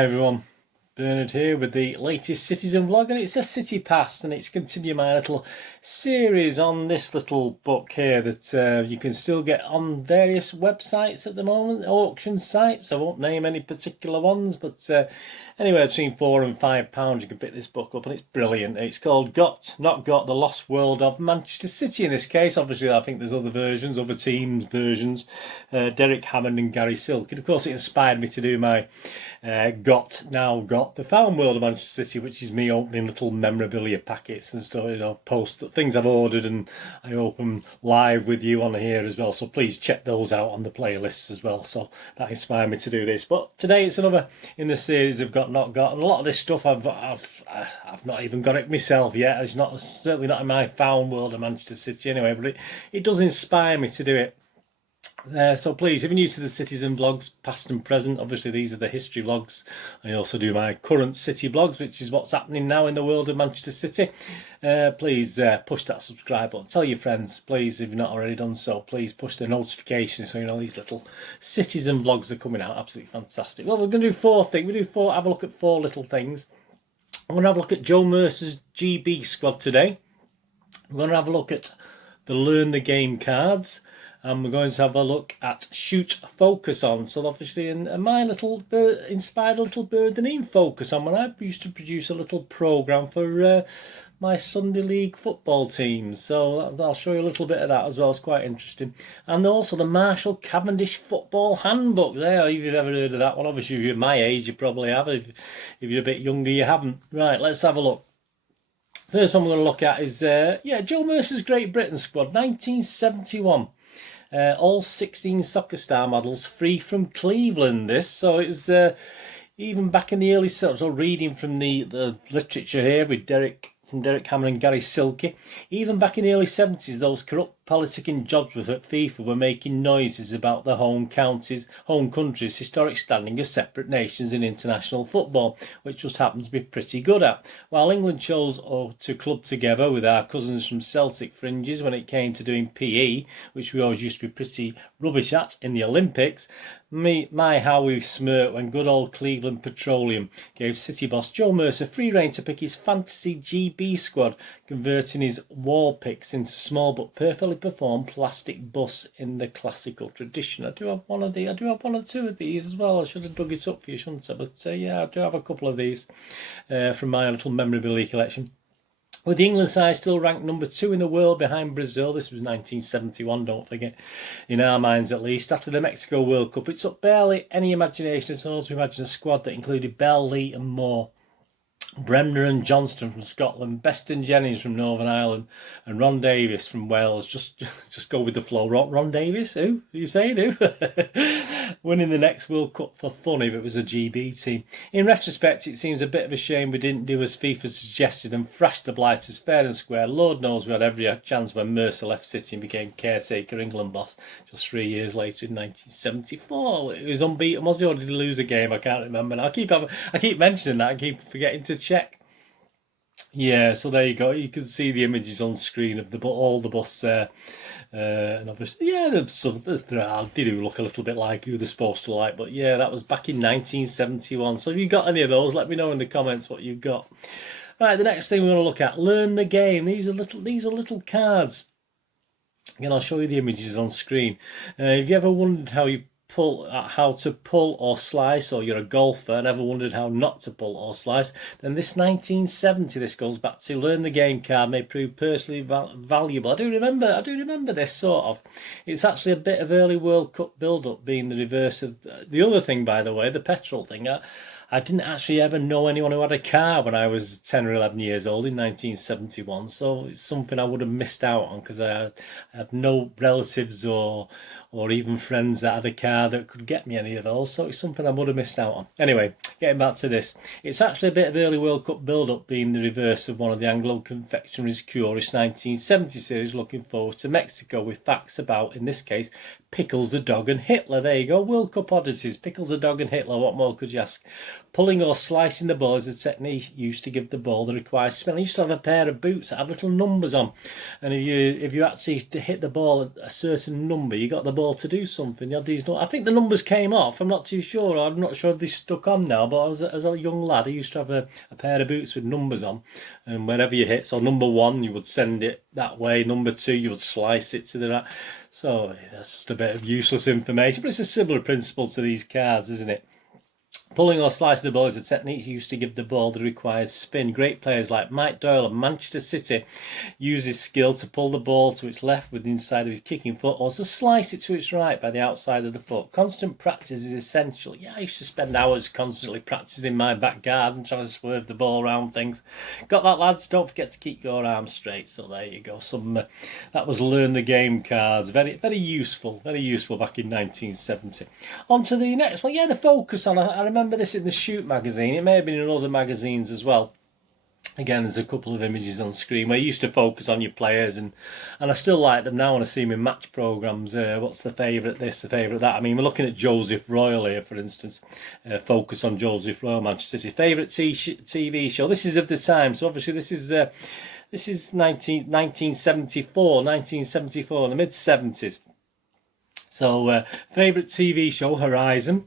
Hi everyone, Bernard here with the latest Citizen vlog, and it's a city past, and it's continuing my little series on this little book here that you can still get on various websites at the moment, auction sites. I won't name any particular ones, but anywhere between £4 and £5 you can pick this book up, and it's brilliant. It's called Got, Not Got, The Lost World of Manchester City in this case. Obviously I think there's other versions, other teams' versions, Derek Hammond and Gary Silkie. And of course it inspired me to do my Now Got, The Found World of Manchester City, which is me opening little memorabilia packets and stuff, post things I've ordered, and I open live with you on here as well, so please check those out on the playlists as well. So that inspired me to do this. But today it's another in the series of Got Not Got, and a lot of this stuff I've not even got it myself yet. It's certainly not in my Found World of Manchester City anyway, but it does inspire me to do it. So please, if you're new to the Citizen vlogs, past and present, obviously these are the history vlogs. I also do my current city vlogs, which is what's happening now in the world of Manchester City. Please push that subscribe button. Tell your friends, please, if you've not already done so. Please push the notifications so you know these little Citizen vlogs are coming out. Absolutely fantastic. Well, we're going to do four things. Have a look at four little things. I'm going to have a look at Joe Mercer's GB squad today. We're going to have a look at the Learn the Game cards. And we're going to have a look at Shoot Focus On. So obviously in my little inspired little bird the name Focus On, when I used to produce a little programme for my Sunday League football teams. So I'll show you a little bit of that as well. It's quite interesting. And also the Marshall Cavendish Football Handbook there, if you've ever heard of that one. Obviously if you're my age you probably have. If you're a bit younger you haven't. Right, let's have a look. First one we're going to look at is Joe Mercer's Great Britain squad, 1971. All 16 soccer star models free from Cleveland. So it was even back in the early 70s. So reading from the literature here with Derek Hammond and Gary Silkie, even back in the early 70s, those corrupt politicking jobs at FIFA were making noises about the home country's historic standing as separate nations in international football, which just happened to be pretty good at. While England chose to club together with our cousins from Celtic fringes when it came to doing PE, which we always used to be pretty rubbish at in the Olympics, how we smirked when good old Cleveland Petroleum gave City boss Joe Mercer free rein to pick his fantasy GB squad, converting his wall picks into small but perfectly performed plastic bus in the classical tradition. I do have one or two of these as well. I should have dug it up for you, shouldn't I? But yeah, I do have a couple of these from my little memorabilia collection. With the England side still ranked number 2 in the world behind Brazil, this was 1971, don't forget, in our minds at least. After the Mexico World Cup, it took barely any imagination at all to imagine a squad that included Bell, Lee and Moore, Bremner and Johnston from Scotland, Best and Jennings from Northern Ireland, and Ron Davies from Wales. Just go with the flow. Ron Davies? Who? Are you saying who? Winning the next World Cup for fun if it was a GB team. In retrospect, it seems a bit of a shame we didn't do as FIFA suggested and thrash the Blighters fair and square. Lord knows we had every chance when Mercer left City and became caretaker England boss just 3 years later in 1974. It was unbeaten, was he, or did he lose a game? I can't remember. I keep mentioning that and keep forgetting to check. Yeah, so there you go. You can see the images on screen of all the bus there. And obviously, yeah, they do look a little bit like who they're supposed to like. But yeah, that was back in 1971. So if you got any of those, let me know in the comments what you've got. Right, the next thing we're going to look at, Learn the Game. These are little cards. Again, I'll show you the images on screen. If you ever wondered how to pull or slice, or you're a golfer and ever wondered how not to pull or slice, then this 1970, this goes back to, Learn the Game card may prove personally valuable. I do remember this sort of. It's actually a bit of early World Cup build-up, being the reverse of the other thing, by the way, the petrol thing. I didn't actually ever know anyone who had a car when I was 10 or 11 years old in 1971, so it's something I would have missed out on because I had no relatives or even friends that had a car that could get me any of those, so it's something I would have missed out on. Anyway, getting back to this, it's actually a bit of early World Cup build-up, being the reverse of one of the Anglo Confectionary's curious 1970 series, looking forward to Mexico, with facts about, in this case, Pickles the dog and Hitler. There you go, World Cup oddities, Pickles the dog and Hitler, what more could you ask? Pulling or slicing the ball is a technique used to give the ball the required spin. I used to have a pair of boots that had little numbers on, and if you actually hit the ball at a certain number, you got the ball ball to do something. You had these, I think the numbers came off. I'm not too sure. I'm not sure if they stuck on now. But as a young lad, I used to have a pair of boots with numbers on, and whenever you hit, so number 1, you would send it that way. Number 2, you would slice it to the right. So that's just a bit of useless information, but it's a similar principle to these cards, isn't it? Pulling or slicing the ball is a technique used to give the ball the required spin. Great players like Mike Doyle of Manchester City use his skill to pull the ball to its left with the inside of his kicking foot, or to slice it to its right by the outside of the foot. Constant practice is essential. Yeah, I used to spend hours constantly practicing in my back garden, trying to swerve the ball around things. Got that, lads? Don't forget to keep your arms straight. So there you go. That was Learn the Game cards. Very, very useful back in 1970. On to the next one. Yeah, the focus on. I remember this in the Shoot magazine. It may have been in other magazines as well. Again, there's a couple of images on screen where you used to focus on your players, and I still like them now when I see them in match programmes. What's the favourite this, the favourite that? I mean, we're looking at Joseph Royal here, for instance. Focus on Joseph Royal, Manchester City. Favourite TV show? This is of the time, so obviously this is 1974, in the mid-70s. So, favourite TV show, Horizon.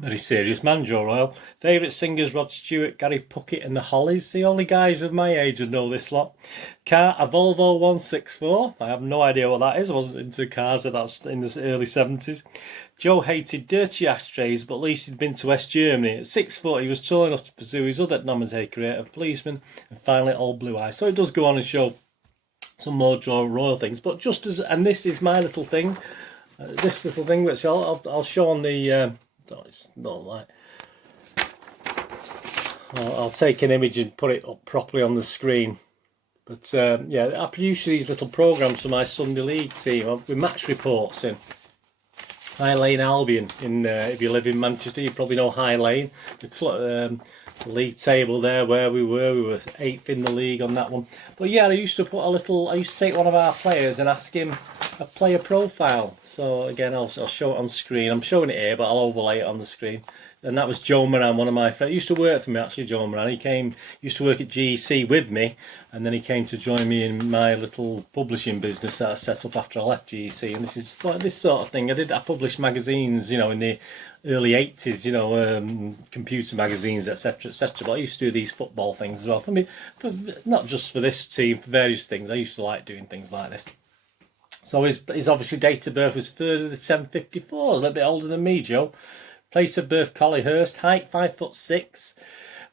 Very serious man, Joe Royal. Favourite singers, Rod Stewart, Gary Puckett and the Hollies. The only guys of my age would know this lot. Car, a Volvo 164. I have no idea what that is. I wasn't into cars, so that's in the early 70s. Joe hated dirty ashtrays, but at least he'd been to West Germany. At 6 foot, he was tall enough to pursue his other nominated career of policeman. And finally, all blue eyes. So it does go on and show some more Joe Royal things. But just as, and this is my little thing. This little thing, which I'll show on the... it's not like I'll take an image and put it up properly on the screen. But yeah, I produce these little programs for my Sunday League team with match reports in High Lane Albion. If you live in Manchester, you probably know High Lane, the league table there where we were 8th in the league on that one. But yeah, I used to take one of our players and ask him a player profile. So again, I'll show it on screen. I'm showing it here, but I'll overlay it on the screen. And that was Joe Moran, one of my friends. He used to work for me, actually, Joe Moran. He used to work at GEC with me, and then he came to join me in my little publishing business that I set up after I left GEC. And this is like this sort of thing. I published magazines, in the early 80s, computer magazines, etc., etc. But I used to do these football things as well. For me, not just for this team, for various things. I used to like doing things like this. So his obviously date of birth was 3rd of the 1054, a little bit older than me, Joe. Place of birth, Collyhurst. Height, 5'6".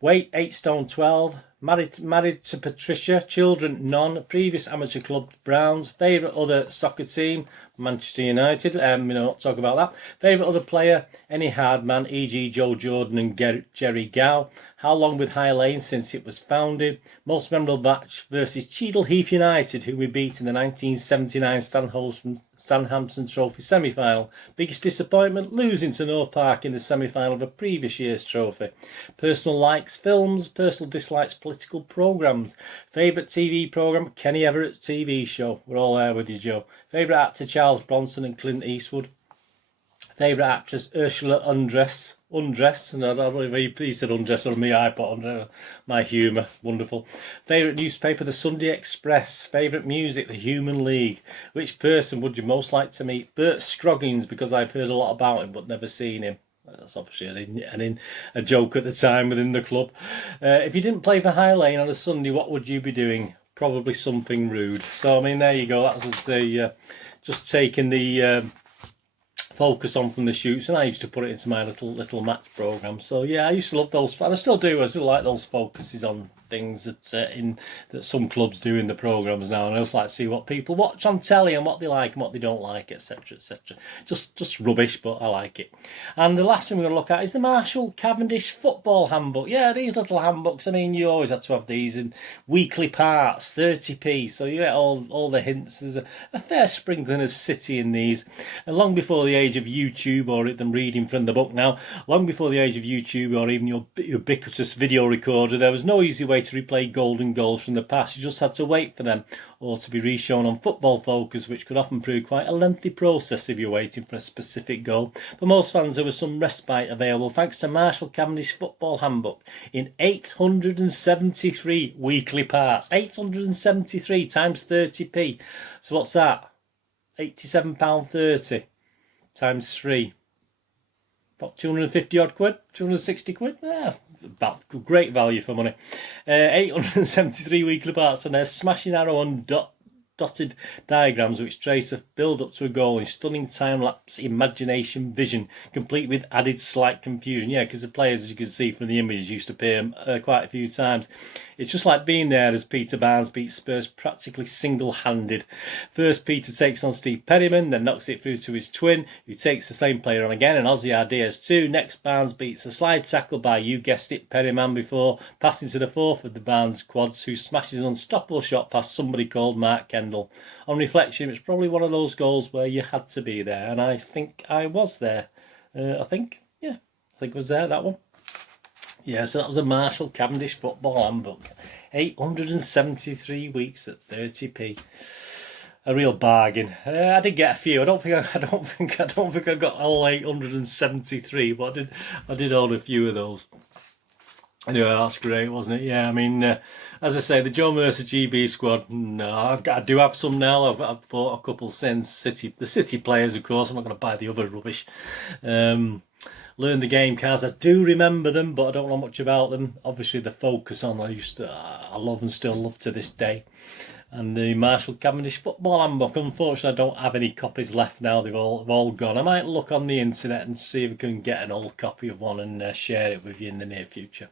Weight, 8 stone 12. Married to Patricia. Children, none. Previous amateur club, Browns. Favourite other soccer team, Manchester United. Not talk about that. Favourite other player, any hard man, e.g. Joe Jordan and Jerry Gow. How long with High Lane since it was founded? Most memorable match versus Cheadle Heath United, who we beat in the 1979 Stan Hampson Trophy semi-final. Biggest disappointment, losing to North Park in the semi-final of a previous year's trophy. Personal likes, films. Personal dislikes, political programmes. Favourite TV programme, Kenny Everett TV show. We're all there with you, Joe. Favourite actor, Charles Bronson and Clint Eastwood. Favourite actress, Ursula Undress, and I don't know if he said undress or me, I put under my humour, wonderful. Favourite newspaper, the Sunday Express. Favourite music, the Human League. Which person would you most like to meet? Bert Scroggins, because I've heard a lot about him but never seen him. That's obviously a joke at the time within the club. If you didn't play for High Lane on a Sunday, what would you be doing? Probably something rude. So, I mean, there you go. That's just taking the focus on from the shoots, and I used to put it into my little match program. So yeah, I used to love those, and I still do. I still like those focuses on things that some clubs do in the programs now, and I also like to see what people watch on telly and what they like and what they don't like, etc., etc. Just rubbish, but I like it. And the last thing we're going to look at is the Marshall Cavendish Football Handbook. Yeah, these little handbooks, I mean, you always had to have these in weekly parts, 30p, so you get all the hints. There's a fair sprinkling of City in these, and long before the age of YouTube, or them reading from the book now, long before the age of YouTube or even your ubiquitous video recorder, there was no easy way to replay golden goals from the past. You just had to wait for them, or to be reshown on Football Focus, which could often prove quite a lengthy process if you're waiting for a specific goal. For most fans, there was some respite available thanks to Marshall Cavendish Football Handbook in 873 weekly parts. 873 times 30p. So what's that? £87.30. times 3. About 250 odd quid, 260 quid. Yeah, about great value for money. 873 weekly parts on there, smashing arrow and dotted diagrams which trace a build up to a goal in stunning time-lapse imagination vision, complete with added slight confusion. Yeah, because the players, as you can see from the images, used to appear quite a few times. It's just like being there as Peter Barnes beats Spurs practically single-handed. First Peter takes on Steve Perryman, then knocks it through to his twin, who takes the same player on again, and Ozzy Ardiaz too. Next, Barnes beats a slide tackle by, you guessed it, Perryman, before passing to the fourth of the Barnes quads, who smashes an unstoppable shot past somebody called Mark Kendall. On reflection, it's probably one of those goals where you had to be there, and I think I was there. I think I was there, that one. Yeah, so that was a Marshall Cavendish football handbook. 873 weeks at 30p. A real bargain. I did get a few. I don't think I got all 873, but I did own a few of those. Anyway, that's great, wasn't it? Yeah, I mean, as I say, the Joe Mercer GB squad. No, I do have some now. I've bought a couple since the City players, of course. I'm not going to buy the other rubbish. Learn the game cards. I do remember them, but I don't know much about them. Obviously, the focus on I love and still love to this day. And the Marshall Cavendish football handbook. Unfortunately, I don't have any copies left now. They've all gone. I might look on the internet and see if I can get an old copy of one and share it with you in the near future.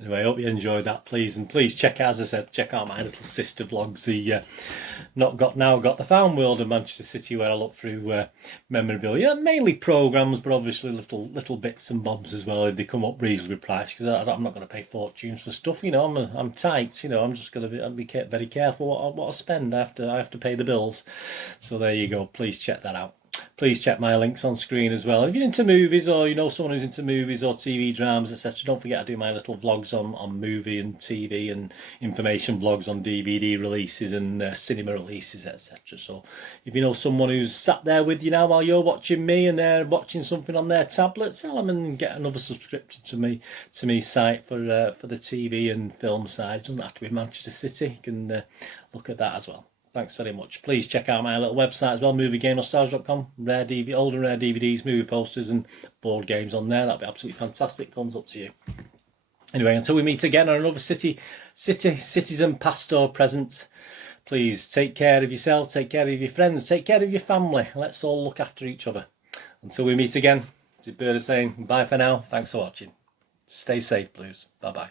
Anyway, I hope you enjoyed that, please. And please check out, as I said, check out my little sister vlogs, the Not Got Now Got the Found World of Manchester City, where I look through memorabilia, mainly programmes, but obviously little bits and bobs as well if they come up reasonably priced, because I'm not going to pay fortunes for stuff. You know, I'm tight. You know, I'm just going to be very careful what I spend. I have to pay the bills. So there you go. Please check that out. Please check my links on screen as well. If you're into movies, or you know someone who's into movies or TV dramas, etc., don't forget I do my little vlogs on movie and TV and information vlogs on DVD releases and cinema releases, etc. So if you know someone who's sat there with you now while you're watching me and they're watching something on their tablet, tell them and get another subscription to me site for the TV and film side. It doesn't have to be Manchester City. You can look at that as well. Thanks very much. Please check out my little website as well, moviegamenostalgia.com. Old and rare DVDs, movie posters and board games on there. That'd be absolutely fantastic. Thumbs up to you. Anyway, until we meet again on another citizen past or present, please take care of yourself, take care of your friends, take care of your family. Let's all look after each other. Until we meet again, as Bird is saying, bye for now. Thanks for watching. Stay safe, Blues. Bye-bye.